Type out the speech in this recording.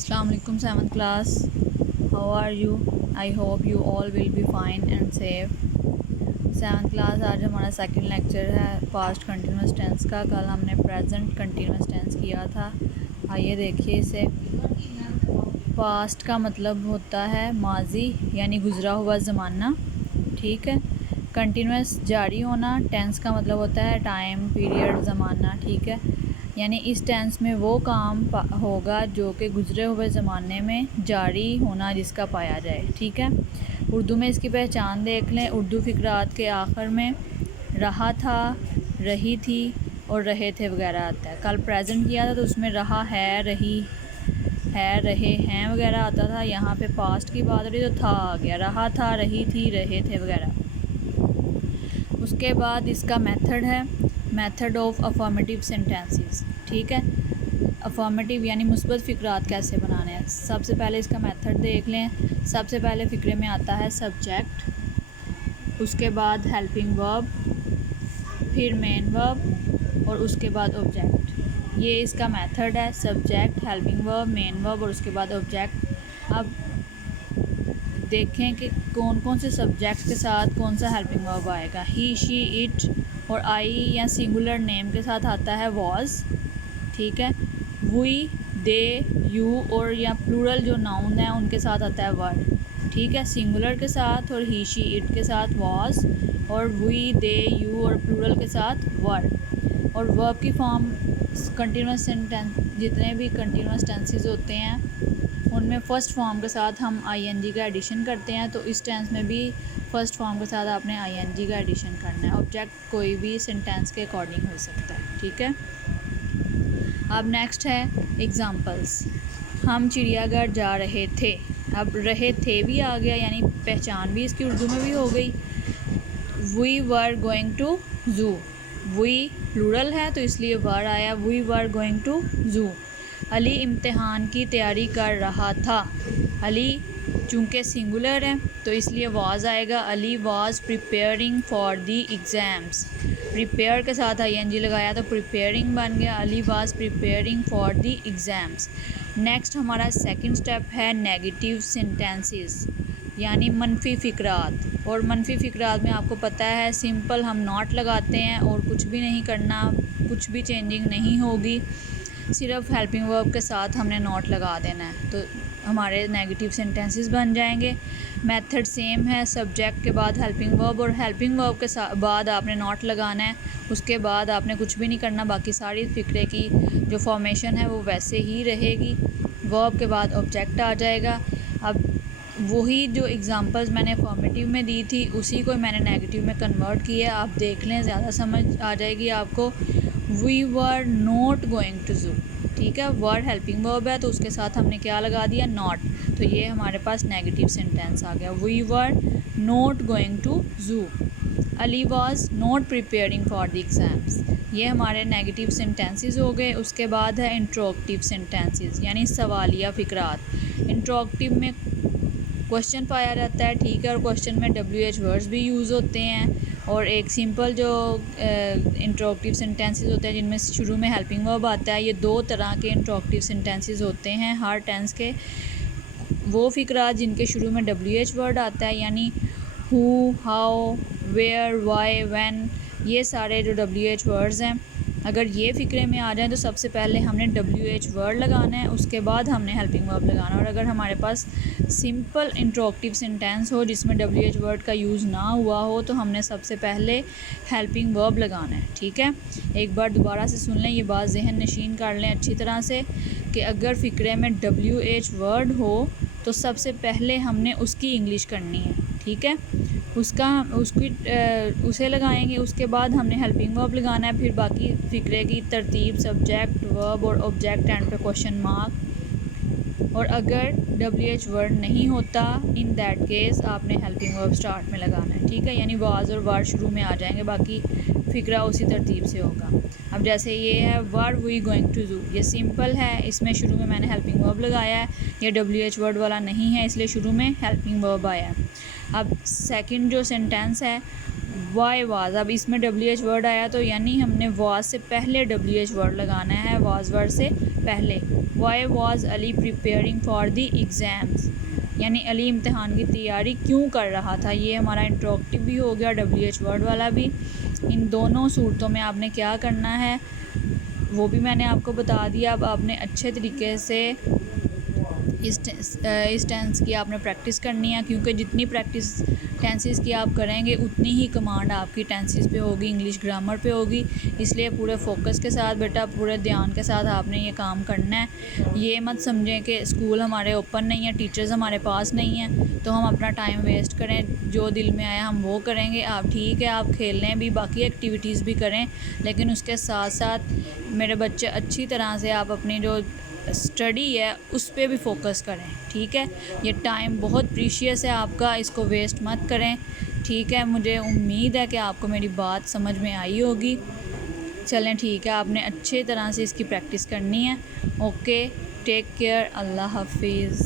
Assalamualaikum 7th class. How are you? I hope you all will be fine and safe. 7th class आज हमारा second lecture है past continuous tense का। कल हमने present continuous tense किया था। आइए देखिए इसे। पास्ट का मतलब होता है माजी यानी गुज़रा हुआ ज़माना, ठीक है। कंटिन्यूस जारी होना। टेंस का मतलब होता है टाइम, पीरियड, ज़माना, ठीक है। यानी इस टेंस में वो काम होगा जो कि गुज़रे हुए ज़माने में जारी होना जिसका पाया जाए, ठीक है। उर्दू में इसकी पहचान देख लें। उर्दू फ़िक़रात के आखिर में रहा था, रही थी और रहे थे वगैरह आता है। कल प्रेजेंट किया था तो उसमें रहा है, रही है, रहे हैं वगैरह आता था। यहाँ पे पास्ट की बात हो रही तो था आ गया, रहा था, रही थी, रहे थे वगैरह। उसके बाद इसका मेथड है मेथड ऑफ अफर्मेटिव सेंटेंसेस, ठीक है। अफर्मेटिव यानी मुस्बत फ़िक़रात कैसे बनाने हैं। सबसे पहले इसका मेथड देख लें। सबसे पहले फ़िक्रे में आता है सब्जेक्ट, उसके बाद हेल्पिंग वर्ब, फिर मेन वर्ब और उसके बाद ऑब्जेक्ट। ये इसका मेथड है, subject, helping verb, main verb और उसके बाद ऑब्जेक्ट। अब देखें कि कौन कौन से सब्जेक्ट के साथ कौन सा हेल्पिंग वर्ब आएगा। ही, शी, इट और आई या सिंगुलर नेम के साथ आता है वॉज, ठीक है। वी, दे, यू और या प्लूरल जो नाउन है उनके साथ आता है वर, ठीक है। सिंगुलर के साथ और ही, शी, इट के साथ वॉज और वी, दे, यू और प्लूरल के साथ वर। और वर्ब की फॉर्म कंटिन्यूस सेंटेंस, जितने भी कंटिन्यूस टेंसेस होते हैं उनमें फ़र्स्ट फॉर्म के साथ हम आईएनजी का एडिशन करते हैं। तो इस टेंस में भी फ़र्स्ट फॉर्म के साथ आपने आईएनजी का एडिशन करना है। ऑब्जेक्ट कोई भी सेंटेंस के अकॉर्डिंग हो सकता है, ठीक है। अब नेक्स्ट है एग्ज़ाम्पल्स। हम चिड़ियाघर जा रहे थे। अब रहे थे भी आ गया, यानी पहचान भी इसकी उर्दू में भी हो गई। We were going to zoo. We plural है तो इसलिए वर आया, we were going to zoo. Ali इम्तिहान की तैयारी कर रहा था। अली चूँकि सिंगुलर है तो इसलिए वाज आएगा। Ali was preparing for the exams. Prepare के साथ आईएनजी लगाया तो प्रिपेयरिंग बन गया। Ali was preparing for the exams. Next हमारा सेकंड स्टेप है नेगेटिव सेंटेंसेस यानी मनफी फ़िक़रात। और मनफी फ़िक़रात में आपको पता है सिंपल हम नॉट लगाते हैं और कुछ भी नहीं करना, कुछ भी चेंजिंग नहीं होगी, सिर्फ हेल्पिंग वर्ब के साथ हमने नॉट लगा देना है तो हमारे नेगेटिव सेंटेंसेस बन जाएंगे। मेथड सेम है, सब्जेक्ट के बाद हेल्पिंग वर्ब और हेल्पिंग वर्ब के बाद आपने नॉट लगाना है। उसके बाद आपने कुछ भी नहीं करना, बाकी सारी फ़िक्रे की जो फॉर्मेशन है वो वैसे ही रहेगी। वर्ब के बाद ऑब्जेक्ट आ जाएगा। अब वही जो एग्ज़ाम्पल्स मैंने फॉर्मेटिव में दी थी उसी को मैंने नेगेटिव में कन्वर्ट किया। आप देख लें, ज़्यादा समझ आ जाएगी आपको। We were not going to zoo, ठीक है। वर हेल्पिंग वर्ब है तो उसके साथ हमने क्या लगा दिया, नॉट। तो ये हमारे पास नेगेटिव सेंटेंस आ गया। We were not going to zoo. Ali was not preparing for the exams. ये हमारे नेगेटिव सेंटेंसेस हो गए। उसके बाद है इंट्रोगेटिव सेंटेंसेस यानी सवालिया फ़िक़रात। इंट्रोगेटिव में क्वेश्चन पाया जाता है, ठीक है, और क्वेश्चन में WH वर्ड्स भी यूज़ होते हैं। और एक सिंपल जो इंट्रोगेटिव सेंटेंसेस होते हैं जिनमें शुरू में हेल्पिंग वर्ब आता है, ये दो तरह के इंट्रोगेटिव सेंटेंसेस होते हैं हर टेंस के। वो फ़िक़रात जिनके शुरू में WH वर्ड आता है यानी who, how, where, why, when, ये सारे जो WH वर्ड्स हैं अगर ये फ़िक्रे में आ जाएं तो सबसे पहले हमने WH वर्ड लगाना है, उसके बाद हमने हेल्पिंग वर्ब लगाना है। और अगर हमारे पास सिंपल इंट्रोगेटिव सेंटेंस हो जिसमें WH वर्ड का यूज़ ना हुआ हो तो हमने सबसे पहले हेल्पिंग वर्ब लगाना है, ठीक है। एक बार दोबारा से सुन लें, ये बात ज़हन नशीन कर लें अच्छी तरह से कि अगर फ़िक्रे में WH वर्ड हो तो सबसे पहले हमने उसकी इंग्लिश करनी है, ठीक है। उसे लगाएंगे, उसके बाद हमने हेल्पिंग वर्ब लगाना है, फिर बाकी फ़िक्रे की तरतीब सब्जेक्ट, वर्ब और ऑब्जेक्ट एंड पे क्वेश्चन मार्क। और अगर WH वर्ड नहीं होता इन दैट केस आपने हेल्पिंग वर्ब स्टार्ट में लगाना है, ठीक है। यानी वाज और वार शुरू में आ जाएंगे, बाकी फ़िक्रा उसी तरतीब से होगा। अब जैसे ये है were we going to zoo, ये सिंपल है, इसमें शुरू में मैंने हेल्पिंग वर्ब लगाया है। ये WH वर्ड वाला नहीं है इसलिए शुरू में हेल्पिंग वर्ब आया है। अब सेकंड जो सेंटेंस है वाई वाज, अब इसमें WH वर्ड आया तो यानी हमने वाज से पहले WH वर्ड लगाना है, वाज वर्ड से पहले। Why was Ali preparing for the exams, यानी अली इम्तिहान की तैयारी क्यों कर रहा था। ये हमारा इंट्रोगेटिव भी हो गया, WH वर्ड वाला भी। इन दोनों सूरतों में आपने क्या करना है वो भी मैंने आपको बता दिया। अब आपने अच्छे तरीके से इस टेंस की आपने प्रैक्टिस करनी है, क्योंकि जितनी प्रैक्टिस टेंसेस की आप करेंगे उतनी ही कमांड आपकी टेंसेस पे होगी, इंग्लिश ग्रामर पे होगी। इसलिए पूरे फोकस के साथ बेटा, पूरे ध्यान के साथ आपने ये काम करना है। ये मत समझें कि स्कूल हमारे ओपन नहीं है, टीचर्स हमारे पास नहीं हैं तो हम अपना टाइम वेस्ट करें, जो दिल में आया हम वो करेंगे। आप ठीक है, आप खेलें भी, बाकी एक्टिविटीज़ भी करें, लेकिन उसके साथ साथ मेरे बच्चे अच्छी तरह से आप अपनी जो स्टडी है उस पर भी फोकस करें, ठीक है। ये टाइम बहुत प्रीशियस है आपका, इसको वेस्ट मत करें, ठीक है। मुझे उम्मीद है कि आपको मेरी बात समझ में आई होगी। चलें ठीक है, आपने अच्छे तरह से इसकी प्रैक्टिस करनी है। ओके, टेक केयर, अल्लाह हाफिज़।